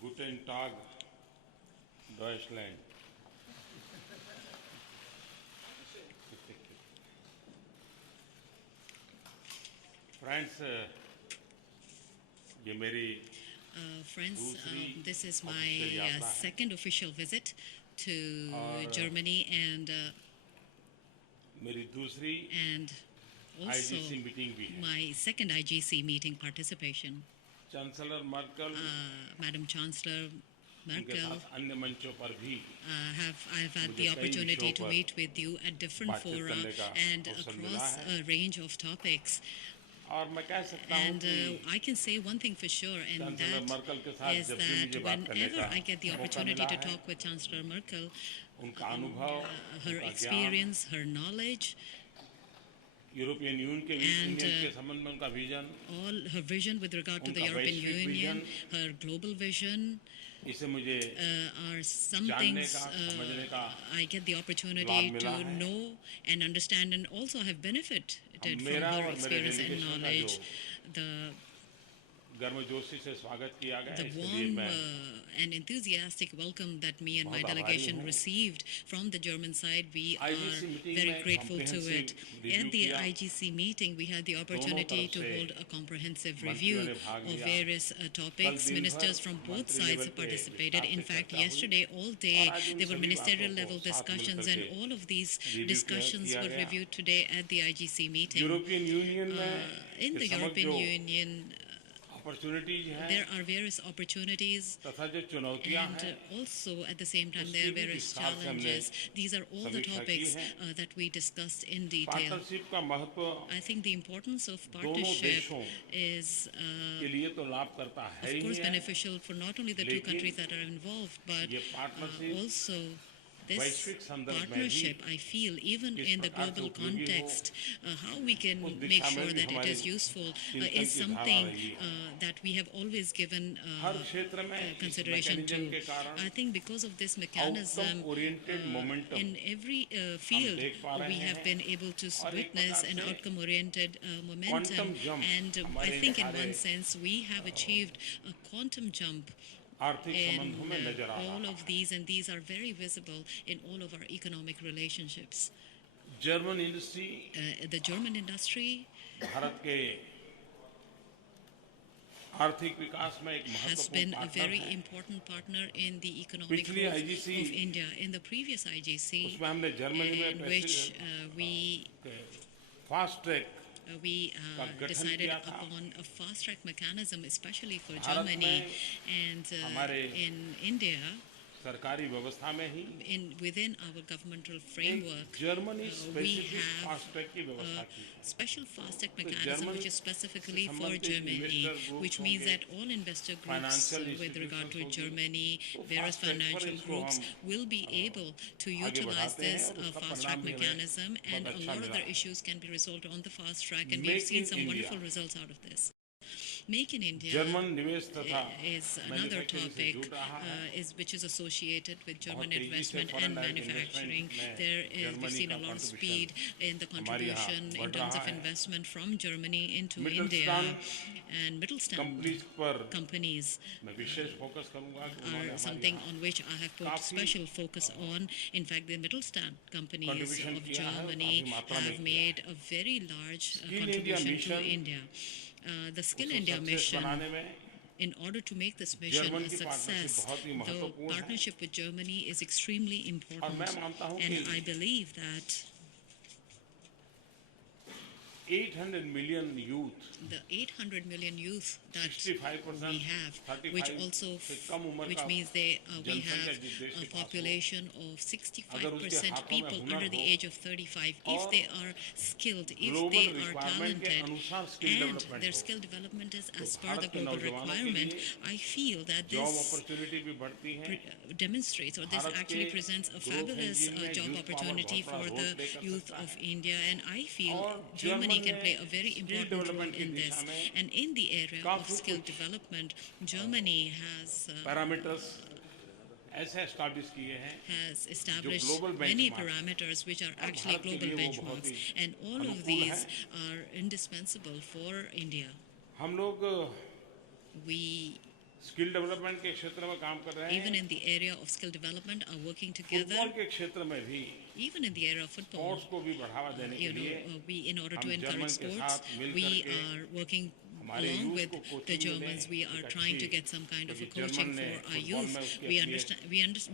Guten Tag, Deutschland. Friends, ये मेरी Friends, दूसरी this is my ऑफिशियल यात्रा है second official visit to और Germany and मेरी दूसरी also आईजीसी मीटिंग भी है. my second IGC meeting participation. Chancellor Merkel Madam Chancellor उनके Merkel, साथ अन्य मंचों पर भी I've had मुझे the कई opportunity विषयों to पर meet with you at different बातचीत fora करने का and अवसर मिला across है a range of topics. और मैं कह सकता हूँ And कि I can say one thing for sure, and chancellor that Merkel के साथ is जब भी that मुझे बात करने whenever का I get the मौका opportunity मिला to है talk with Chancellor Merkel, उनका अनुभव her उनका ज्ञान experience, her knowledge, European and union के संबंध में उनका vision all her vision with regard to the उनका European वैश्विक Union, vision her global vision, इसे मुझे are some जानने things का समझने का I get the लाभ opportunity मिला to है. know and understand, and also have benefited from मेरा her और मेरे experience and डेलीगेशन का knowledge. जो गर्मजोशी से स्वागत किया गया The इसके लिए warm मैं and enthusiastic welcome that me and my बहुत आभारी delegation हूँ. received from the German side, we are IGC meeting very में grateful to it. comprehensive review At the किया. IGC meeting, we had the opportunity तरफ to से hold a comprehensive मंत्रियों review ने भाग of लिया. various topics. दिन Ministers भर from both मंत्री sides लेवल पे participated. विस्तार In से fact, चर्चा हुई yesterday all और day आज उन there were सभी ministerial बातों को level साथ discussions, मिलकर and के all of these review discussions किया were गया. reviewed today at the IGC meeting. European union में In के the समक्ष European जो Union, अपॉर्चुनिटीज हैं there are various opportunities, तथा जो चुनौतियां and हैं also at the same time उसकी there are भी various विस्तार से हमने challenges. These are all the समीक्षा की topics है. that we discussed in detail. Partnership का महत्व I think the importance of दोनों partnership देशों is, के लिए तो लाभ करता है of ही course, है. beneficial for not only the two लेकिन countries that are involved, but ये पार्टनरशिप also this वैश्विक संदर्भ में भी partnership, I feel, even किस in the प्रकार से global उपयोगी हो, context, how we can उस make दिशा में sure भी that it हमारी is useful चिंतन is की धारा something रही है. that we have always given हर क्षेत्र में इस consideration मैकेनिज्म to. के कारण I think because of this outcome mechanism, oriented momentum in every हम field, देख पा we रहे have हैं been able to और एक witness प्रकार an से outcome-oriented momentum, quantum jump and I हमारे think in सारे one sense we have achieved a quantum jump आर्थिक संबंधों in में नजर आ all रहा of है. these, and these are very visible in all of our economic relationships. German industry The German industry Bharat के आर्थिक विकास में एक has महत्वपूर्ण been a पार्टनर very है. important partner in the economic पिछली growth IGC of India. In the previous IGC, उसमें हमने Germany में in which we fast track we का गठन decided किया था. upon a fast track mechanism, especially for Bharat Germany, में and हमारे in India, सरकारी व्यवस्था में ही within our governmental एक framework, Germany we specific have fast track की व्यवस्था a की है. special fast track तो mechanism German which is specifically से for संबंधित Germany, investor groups which means होंगे, that all investor groups financial with regard to institutions होगी, Germany, तो various fast track पर financial इसको groups हम will be able to आगे utilize बढ़ाते हैं this और उसका fast track परिणाम भी हमें mechanism, and बहुत a अच्छा lot of मिला their है. issues can be resolved on the fast track, and we have Make seen in some India. wonderful results out of this. Make in India German निवेश तथा is another manufacturing से topic जुड़ रहा है. which is associated with German बहुत तेजी से investment foreign and direct manufacturing. investment में There is, we've Germany seen का a lot of contribution speed in the हमारे यहाँ contribution in बढ़ terms रहा of है. investment from Germany into Mittelstand India, and Mittelstand companies पर companies मैं विशेष focus करूंगा कि उन्होंने are हमारे something यहाँ on which I have put काफी special focus on. In fact, the Mittelstand companies contribution of किया है और Germany काफी मात्रा में have किया made a very large Skill India contribution to mission India. The Skill उसको India सक्सेस mission, बनाने में in order to make this mission German a की पार्टनरशिप success, बहुत ही the महत्वपूर्ण है. partnership with Germany is extremely और important. मैं मानता हूं And कि I believe that 800 million youth the 800 million youth that 65% we have, 35 which also, से कम उम्र which का means we जनसंख्या have जिस देश a के पास हो, population of अगर उसके 65% हाथों में people हुनर under the हो age of 35, if और they are skilled, if global they are requirement के talented, अनुसार skill and development their हो, skill development is तो as per भारत the के global नौजवानों के requirement, लिए I feel that job this opportunity भी बढ़ती है. demonstrates, or this Bharat actually के presents a growth fabulous engine में job youth power opportunity बहुत बड़ा for role the play कर youth सकता of है. India, and I feel और Germany जर्मन can ने play a very skill important role development की in दिशा this. में And in the area of काफी skill कुछ development, Germany has पैरामीटर्स ऐसे एस्टैब्लिश किए हैं established global many benchmark parameters which are और actually Bharat के global लिए वो बहुत benchmarks, he and all of अनुकूल these है. are indispensable for India. हम लोग We स्किल डेवलपमेंट के क्षेत्र में काम कर रहे even हैं, in the area of skill development, are working together. Football के क्षेत्र में भी Even in the area of football, sports को भी बढ़ावा देने के लिए we, in order to हम encourage जर्मन के sports, साथ मिल we करके are working हमारे along यूथ with को the coaching Germans. We are मिले, trying to एक get some kind of a क्योंकि coaching जर्मन ने for our फुटबॉल youth. में उसकी We अपनी understand.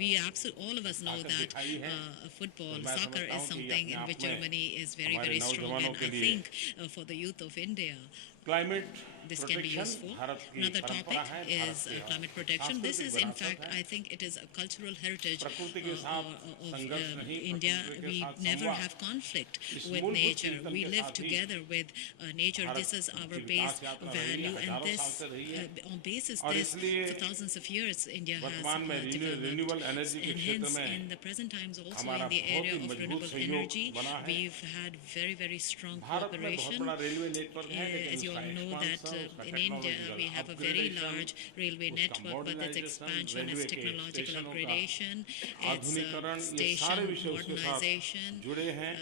We absolutely, all of us know ताकत that दिखाई है। football, तो मैं soccer समझता is हूँ कि something अपने in आप which में Germany is very, हमारे very strong. नौजवानों And के I लिए think for the youth of India, climate this can be protection useful. Bharat की Another परंपरा topic है, is भारत की climate protection. This सांस्कृतिक is, in विरासत fact, है। I think it is a cultural heritage प्रकृति के साथ of संघर्ष नहीं, India. प्रकृति के We साथ never संवाद। have conflict इस with मूलभूत nature. चिंतन We के live साथ ही together with nature. Bharat This is our की base विकास यात्रा रही है, value, and हजारों साल this से रही है। on basis और this इसलिए for thousands of years India has वर्तमान में developed. रिन्यूएबल एनर्जी के And क्षेत्र hence, में in the present times, also हमारा in the बहुत area ही of मजबूत renewable सहयोग energy, बना है। we've had very, very strong Bharat में बहुत cooperation. बड़ा रेलवे नेटवर्क है, लेकिन As you all उसका know that एक्सपांशन, उसका in India technological we have a very upgradation, large railway उसका network, but its modernisation, expansion, railway its के technological स्टेशनों का upgradation, its आधुनिकरण, ये station सारे विषय उसके साथ modernization, जुड़े हैं।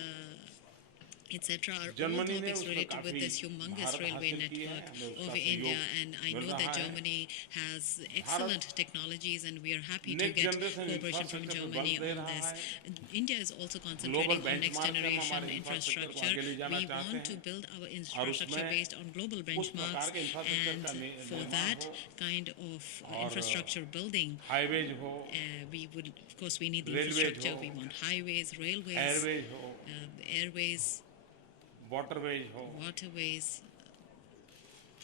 etc. are all जर्मनी ने topics उसमें related with काफी this humongous महारत railway हासिल की है, network हमें उसका of सहयोग India, and I mill know रहा that है। Germany has excellent technologies, and we are happy to Next get generation cooperation from infrastructure पे Germany बल दे on रहा this. है। India is also global concentrating on next benchmark में हम generation हमारे infrastructure को infrastructure. आगे ले जाना We चाहते want to हैं build our और infrastructure उसमें based on global उस प्रकार benchmarks, के इंफ्रास्ट्रक्चर and का for निर्माण that हो kind of और infrastructure building, हाईवेज हो, we would, of course, we need the Railways infrastructure. हो, We want highways, railways, Airways हो, airways, वाटरवेज हो, waterways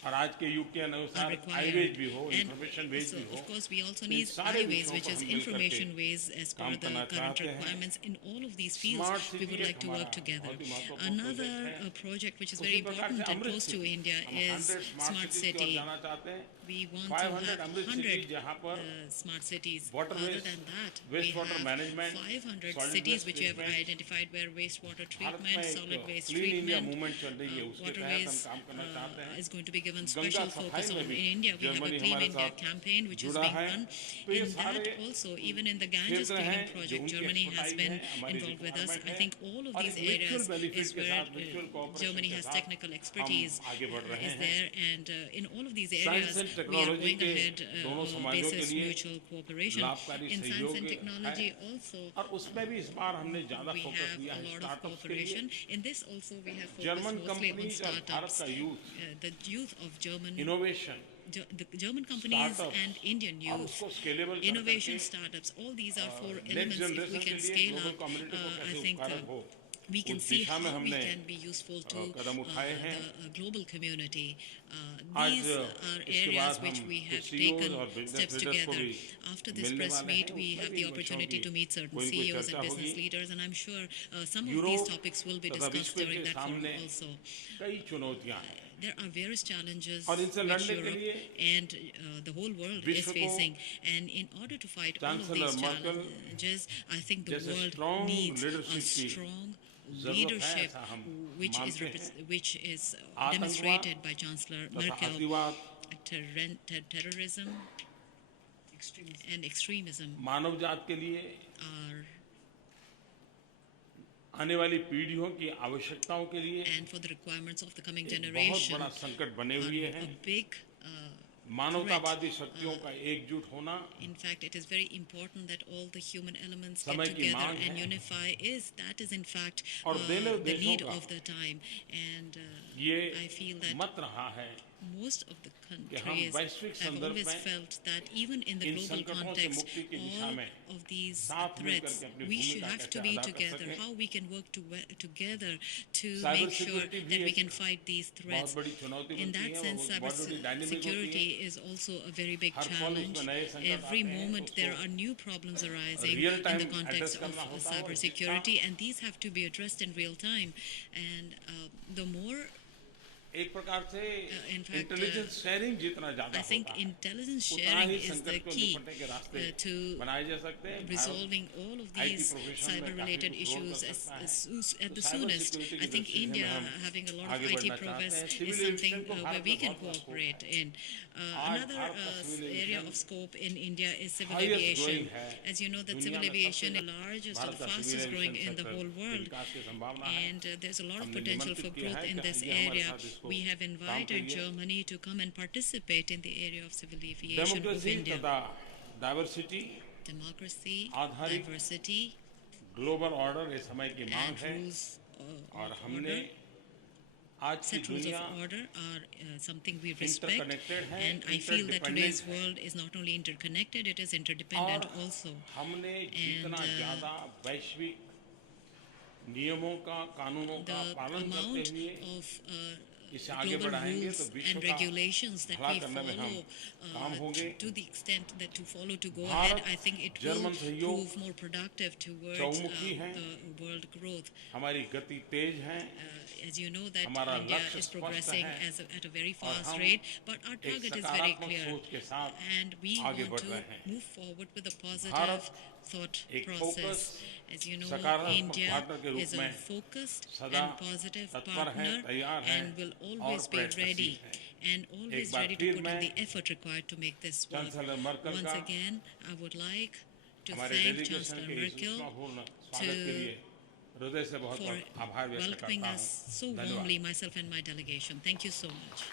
और आज के युग के are अनुसार required. हाईवेज भी हो, And इंफॉर्मेशन वेज so, भी हो। of course, we also in need सारे highways, विषयों which पर is हम मिल करके information ways as per काम the करना current चाहते हैं। requirements. In all of these fields, smart we city would एक like to हमारा work together. बहुत ही महत्वपूर्ण Another प्रोजेक्ट है। project which is उसी very प्रकार important से and Amrit close to city, India हम is 100 smart सिटीज की ओर city. जाना चाहते हैं। We want to 500 have Amrit 100 cities जहाँ पर smart cities. waterways, Other than that, we waste water have management, 500 solid cities waste which you have treatment. identified where wastewater Bharat treatment, में solid एक waste clean India treatment, movement चल रही है, उसके तहत हम waterways काम करना चाहते हैं। is going to be given Ganga special सफाई focus में on. भी In India, we have a Germany Clean हमारे India साथ campaign which is जुड़ा being है। run. तो ये In that सारे also, even in the Ganges क्षेत्र cleaning हैं जो project, उनकी Germany has एक्सपर्टाइज been है, हमारी involved with us. Requirement I है think all of और these mutual areas benefit is के where साथ, म्यूचुअल कोऑपरेशन Germany के has साथ technical expertise हम आगे बढ़ रहे is हैं। there, and in all of these science areas and we are technology going के ahead दोनों on समाजों के basis लिए mutual cooperation. लाभकारी In science सहयोग and है technology also, और उसमें भी इस बार हमने ज्यादा we फोकस have दिया a है lot of स्टार्टअप्स के लिए। cooperation. In this also we have German focused mostly on companies और भारत startups. का youth The youth of German, innovation the German companies Startups. and Indian और youth, उसको scalable innovation startups, all these are four next elements. If we generation के can लिए scale global up, community को I कैसे think उपकारक हो, we can उस see दिशा में how we हमने can be useful to कदम उठाए हैं। the global community. आज These are इसके areas बाद which हम we कुछ have CEOs taken और बिजनेस steps लीडर्स को together. भी After this मिलने press वाले meet, हैं, we उसमें have भी the इन opportunity विषयों to की meet certain कोई न कोई CEOs and चर्चा business होगी। leaders, and I'm sure some of these Europe topics will be तथा discussed विश्व during के that forum सामने also. कई चुनौतियां हैं There are various challenges और इनसे which लड़ने के Europe लिए and the whole world is विश्व को facing, and in order to fight all of chancellor these Merkel challenges, I think the जैसे world strong needs a leadership की strong जरूरत है, leadership ऐसा हम which is मानते हैं। which is आतंकवाद demonstrated by Chancellor तथा Merkel. अतिवाद, Terrorism and extremism मानव जात के लिए are, आने वाली पीढ़ियों की आवश्यकताओं के लिए and for the requirements of the coming एक बहुत generation, बड़ा संकट बने हुए are हैं। a big मानवतावादी शक्तियों का एकजुट होना In fact, it is very important that all the human elements समय get की together मांग and है। unify. That is in fact और देशों the need का of the time. And ये I feel that मत रहा है most of the कि हम countries वैश्विक have संदर्भ always में felt that even in the in global संकटों से context, मुक्ति की दिशा all में of these साथ मिल threats, करके अपनी we भूमिका have to कैसे be अदा कर together, सकें। how we can work together to Cyber make sure security भी that we एक can fight these बहुत threats. बड़ी चुनौती In बनती that है, sense, वो बहुत बड़ी डायनेमिक होती cybersecurity है। is also a very big हर पल challenge. उसमें नए संकट Every आते हैं, moment there उसको are new problems arising real in time the context address of करना होता है और cybersecurity, and these have to be addressed in real time. And the more एक प्रकार से in fact, इंटेलिजेंस शेयरिंग जितना ज्यादा I think होता है intelligence उतना sharing ही is the संकट को key निपटने के रास्ते to बनाए जा सकते हैं। Bharat resolving all of IT these profession में cyber-related काफी कुछ रोल issues कर सकता है। at the तो cyber soonest. security की I think दृष्टि से India हम having a lot आगे of IT बढ़ना चाहते prowess हैं। is Civil something aviation को where भारत we में can बहुत मजबूत cooperate in. आज Another भारत का civil area aviation of scope in India is civil highest aviation. growing है। As you know, that दुनिया civil में aviation सबसे is the largest Bharat or the का civil fastest growing aviation in the sector whole की world. विकास की संभावना है। And there's a lot of हमने potential निमंत्रित for किया growth है in कि this ये हमारे area. साथ इस उसको We have काम invited करिए। Germany to come and participate in the area of civil aviation of democracy India. तथा डाइवर्सिटी, Democracy, आधारित diversity, ग्लोबल ऑर्डर ये समय की मांग and है। rules और of हमने order, आज की set rules of दुनिया order are something we respect. Interconnected है, And I feel that today's interdependent है। world is not only interconnected, it is interdependent और also. हमने And जितना ज़्यादा वैश्विक नियमों का, कानूनों का the पालन करते amount हुए of इसे आगे global बढ़ाएंगे तो rules विश्व and का regulations that भला we करने में हम follow काम होंगे। to the extent that to follow to go Bharat ahead, I think it will German सहयोग prove more productive towards चौमुखी है। the world growth. हमारी गति तेज है। As you know that हमारा India लक्ष्य is स्पष्ट progressing है at a very और fast हम rate, but our एक target is very सकारात्मक clear, सोच के साथ and we आगे want बढ़ to रहे हैं। move forward with a positive Bharat thought एक process. Focus, As you know, सकारात्मक India पार्टनर के रूप is a में focused सदा and positive तत्पर है, partner तैयार है and will और always be प्रयत्नशील ready है। and always एक बार ready to फिर put in मैं the effort required to make this work. Chancellor Merkel Once का again, I would like to हमारे thank डेलीगेशन Chancellor के इस Merkel उष्मापूर्ण स्वागत के लिए हृदय से बहुत for बहुत आभार व्यक्त welcoming करता us हूँ। so धन्यवाद। warmly, myself and my delegation. Thank you so much.